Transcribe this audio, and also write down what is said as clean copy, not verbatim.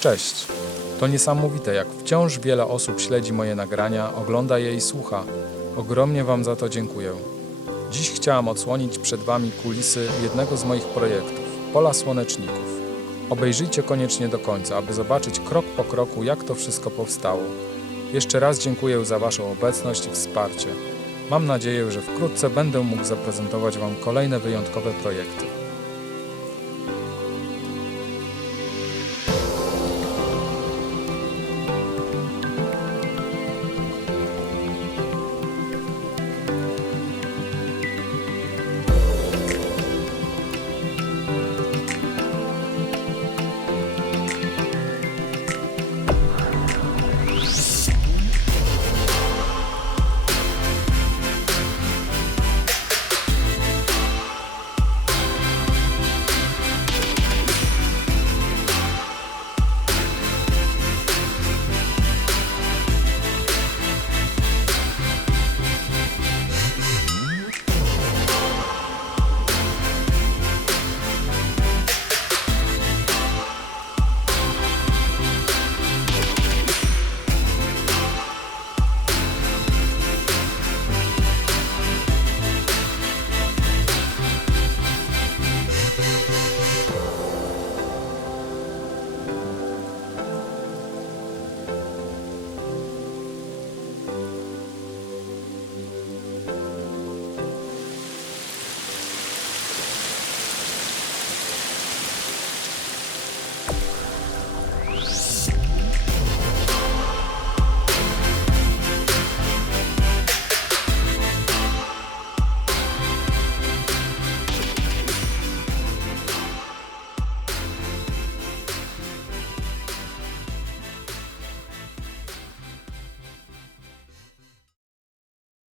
Cześć! To niesamowite, jak wciąż wiele osób śledzi moje nagrania, ogląda je i słucha. Ogromnie Wam za to dziękuję. Dziś chciałam odsłonić przed Wami kulisy jednego z moich projektów, pola słoneczników. Obejrzyjcie koniecznie do końca, aby zobaczyć krok po kroku, jak to wszystko powstało. Jeszcze raz dziękuję za Waszą obecność i wsparcie. Mam nadzieję, że wkrótce będę mógł zaprezentować Wam kolejne wyjątkowe projekty.